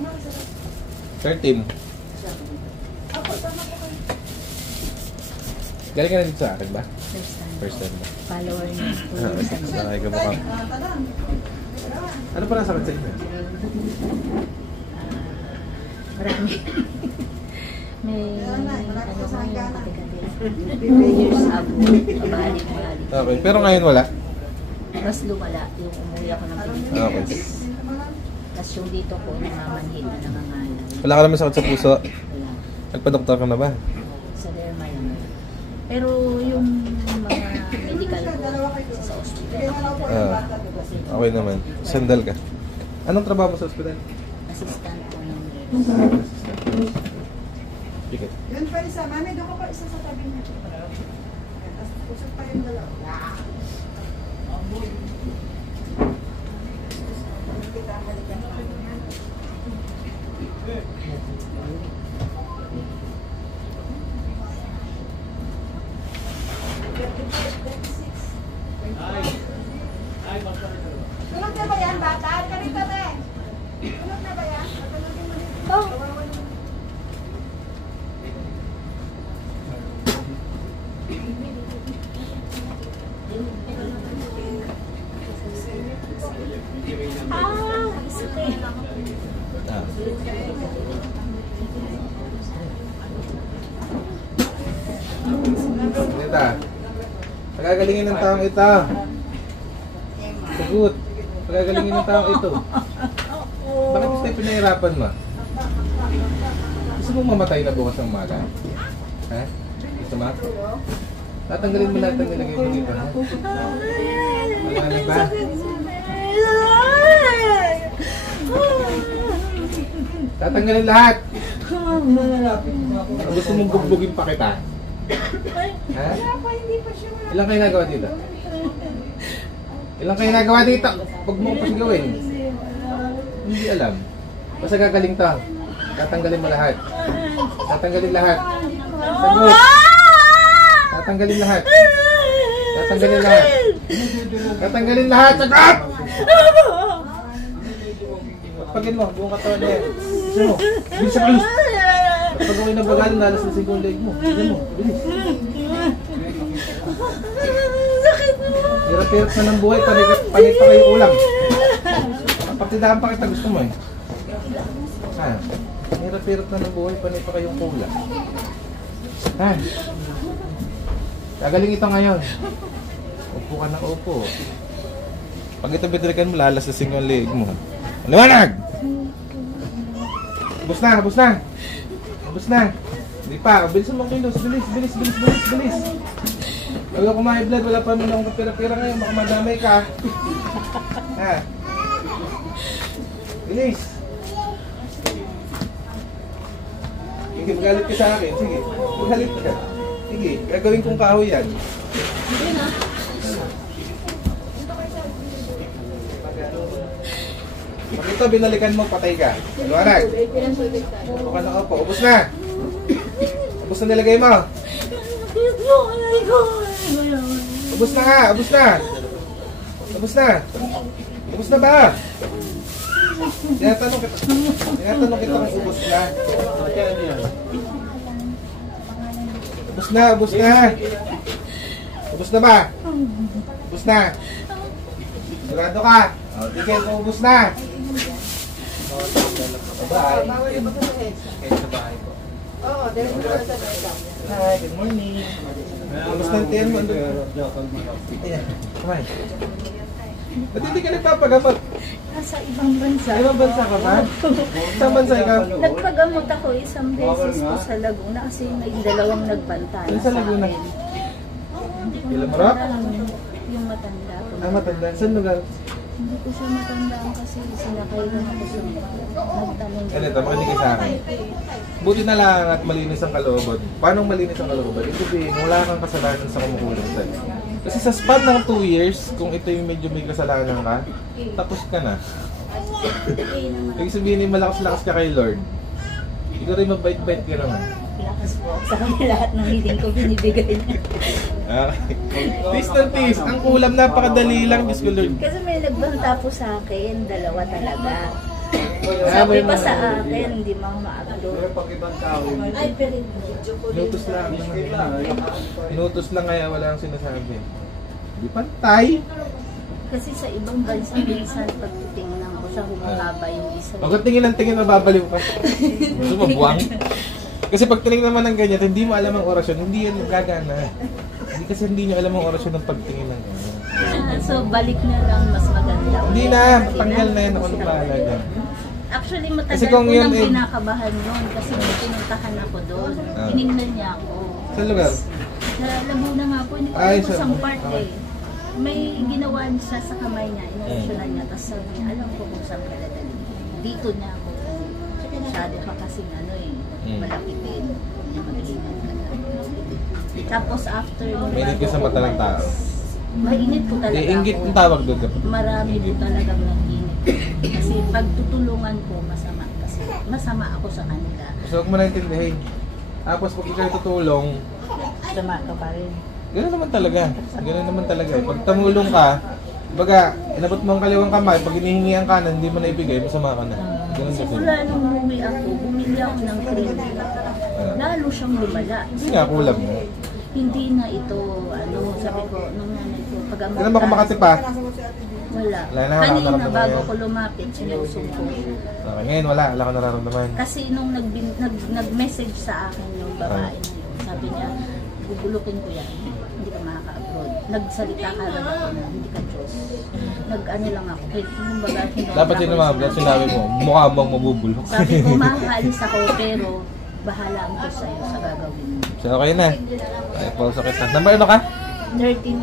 13. Galing ka na dito sa akin ba? First time ba? Follower niya. Sakay ka ba ka? Ano pa nang sakit sa inyo? Marami. May ano nga yung kati-kati. Years ago. Mabalik. Okay, pero ngayon wala? Mas lumala yung umuwi ako ng Pilipinas. Okay. Tapos yung dito ko, namamanhid na nangangalan. Wala ka naman sakit sa puso? Wala. Nagpa-doktor ka na ba? Sa derma lang. Pero yung mga medical ko sa hospital. Okay naman. Sandal ka. Anong trabaho mo sa hospital? Assistant ko ng Sige. Yun pa isa. Mami, doon ko pa isa sa tabi niya. Tapos pusok pa yung dalawa. Tulog na ba yan, bata? Karin ka ba? Tulog na ba yan? Matulogin mo dito. Oh. Nita, pagagalingin ng taong ito. Sagot. Pagagalingin ng taong ito. Bakit gusto tayo pinahirapan mo? Gusto mong mamatay na bukas ng umaga? Ha? Gusto mo? Tatanggalin mo lahat ng nilagay mo dito, ha? Wala na ba? Tatanggalin lahat! Gusto mong bugbugin pa kita? Ha? Ilang kayo nagawa dito? Ilang kayo nagawa dito? Huwag mo pa sigawin. Hindi alam. Basta gagaling to. Tatanggalin mo lahat. Tatanggalin lahat. Sagot. Tatanggalin lahat. Tatanggalin lahat. Tatanggalin lahat. Sagot! Pagin mo, buong katawan na yan. Bisa mo. Bisa mo. Pag ako'y nabagal, nalas na sigong leg mo. Bisa mo. Bilis. Hirap-hirap na ng buhay, panit pa kayo ulam. Partidahan pa kita, gusto mo eh. Ha? Hirap-hirap na ng buhay, panit pa kayong ulam. Ha? Gagaling ito ngayon. Upo ka ng upo. Pag ito bitilikan mo, lalas na sigong leg mo. Liwanag! Ubus na, ubus na! Ubus na! Hindi pa, bilisan mo kilos. Bilis, bilis, bilis, bilis, bilis! Huwag ako ma-i-vlog, wala pa naman akong kapira-pira ngayon, baka madamay ka. Ha? Bilis! Sige, magalit ka sa akin. Sige, magalit ka. Sige, gagawin kong kahoy yan. Hindi na. Pag ito, binalikan mo, patay ka. Liwanag. Upo ka na, upo. Ubus na. Ubus na nilagay mo. Ubus na nga, ubus na. Ubus na. Ubus na ba? Tinatanong kita kung ubus na. Ubus na, ubus na. Ubus na ba? Ubus na. Sigurado ka. Tigil kung ubus na. Bye. Oo, diretso na sa bahay. Hi, good morning. Ubus na yung tiyan mo. Ayan, kamay. Ba't hindi ka nagpapagamot? Nasa ibang bansa. Ibang bansa ka ba? Saan bansa ikaw? Nagpagamot ako isang beses po sa Laguna kasi may dalawang nagbantala Saan sa Laguna? akin. Ilamrap? Yung matanda po. Ah, matanda. Saan lugar? Hindi ko siya matandaan kasi sinakay ko na ko sa nagtanong. Ganito, makinig ka sa akin. Buti na lang at malinis ang kalooban. Paano malinis ang kalooban? Ito din, wala kang kasalanan sa kumukulong sa'yo. Kasi sa span ng 2 years, kung ito yung medyo may kasalanan ka, tapos ka na. Ibig sabihin, malakas-lakas ka kay Lord. Ikaw rin mabait-bait ka naman. Lakas po. Sa kanya lahat ng hiling ko binibigay niya. Okay. Taste ng taste. Ang ulam napakadali lang, Diyos ko Lord. Kasi may nagbanta po sa akin, dalawa talaga. Sabi pa sa akin, hindi mo ma-upload. Inutos lang. Inutos lang kaya wala ang sinasabi. Di pantay. Kasi sa ibang bansa, minsan pagtitingnan ko sa humahaba yung isa. Pag tingin ng tingin, mababaliw ka. Gusto mo buwang? Kasi pag tinignan naman ng ganyan, hindi mo alam ang orasyon, hindi yan gagana. Hindi kasi hindi nyo alam ang orasyon ng pagtingin ng ganyan. So, balik na lang, mas maganda. Hindi na, tanggal na yan, ano bahala dyan. Actually, Kasi matagal kung ko yun nang eh- pinakabahan yun kasi may pinuntahan ako doon. Tinignan niya ako. Sa lugar? Sa Laguna nga po, hindi ko Ay, alam kung sa- saan part okay. eh. May ginawa siya sa kamay niya, inurasyonan niya, tapos sabi niya, alam ko kung saan ka dadalhin. Dito na ako. Masyado ka kasing ano eh, malapipin. Magalingan ka na. Tapos after nung Mainit ka sa mata ng tao. Mainit po talaga Iinggit ako. ang tawag doon. Marami po talagang nag-init. Kasi pag tutulungan ko, masama. Kasi masama ako sa kanila. So, huwag mo naintindihin. Tapos pag ikaw tutulong, Sama ka pa rin. gano'n naman talaga. Gano'n naman talaga. Pag tumulong ka, baga, inabot mo ang kaliwang kamay, pag hinihingi ang kanan, hindi mo na ibigay, masama ka na. Gano'n Kasi kasi. mula nung umuwi ako, bumili ako ng cream. Lalo siyang lumala. Hindi nga, kulam mo. Hindi na ito, ano, sabi ko, nung nanay ko, pag ang Kailan ba kung Makati pa? wala. Wala na, Kanina nararamdaman bago yan. ko lumapit, sinusong ko. Okay, ngayon wala ka nararamdaman. Kasi nung nag-message sa akin yung babae na yun, sabi niya, bubulukin ko yan, hindi ka makaka-abroad. Nagsalita ka lang ako na, hindi ka Diyos. Nag-ano lang ako, kahit kumbaga, Dapat yun naman, sinabi mo, mukha mong mabubulok. sabi ko, makakaalis ako, pero bahala ang Diyos sa'yo sa gagawin mo. So, okay na. Ay, pausa kita. Number ano ka? 13.